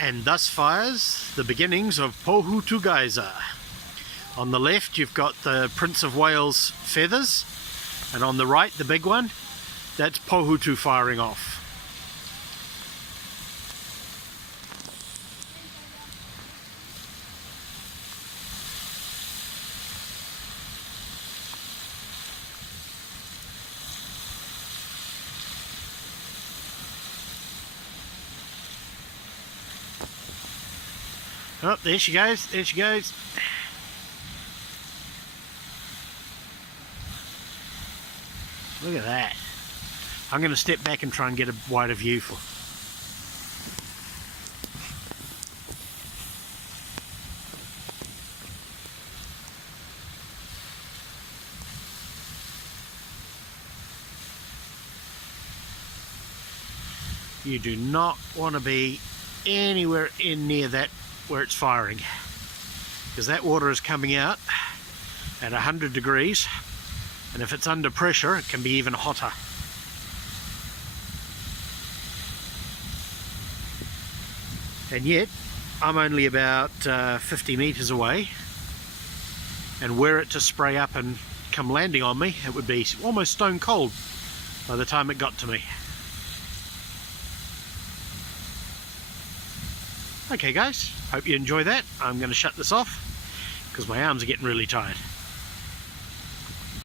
And thus fires the beginnings of Pōhutu Geyser. On the left you've got the Prince of Wales feathers, and on the right, the big one, that's Pōhutu firing off. Oh, there she goes, there she goes. Look at that. I'm going to step back and try and get a wider view for. You do not want to be anywhere in near that where it's firing, because that water is coming out at 100 degrees, and if it's under pressure it can be even hotter. And yet I'm only about 50 meters away, and were it to spray up and come landing on me, it would be almost stone cold by the time it got to me. Okay guys, hope you enjoy that. I'm going to shut this off because my arms are getting really tired.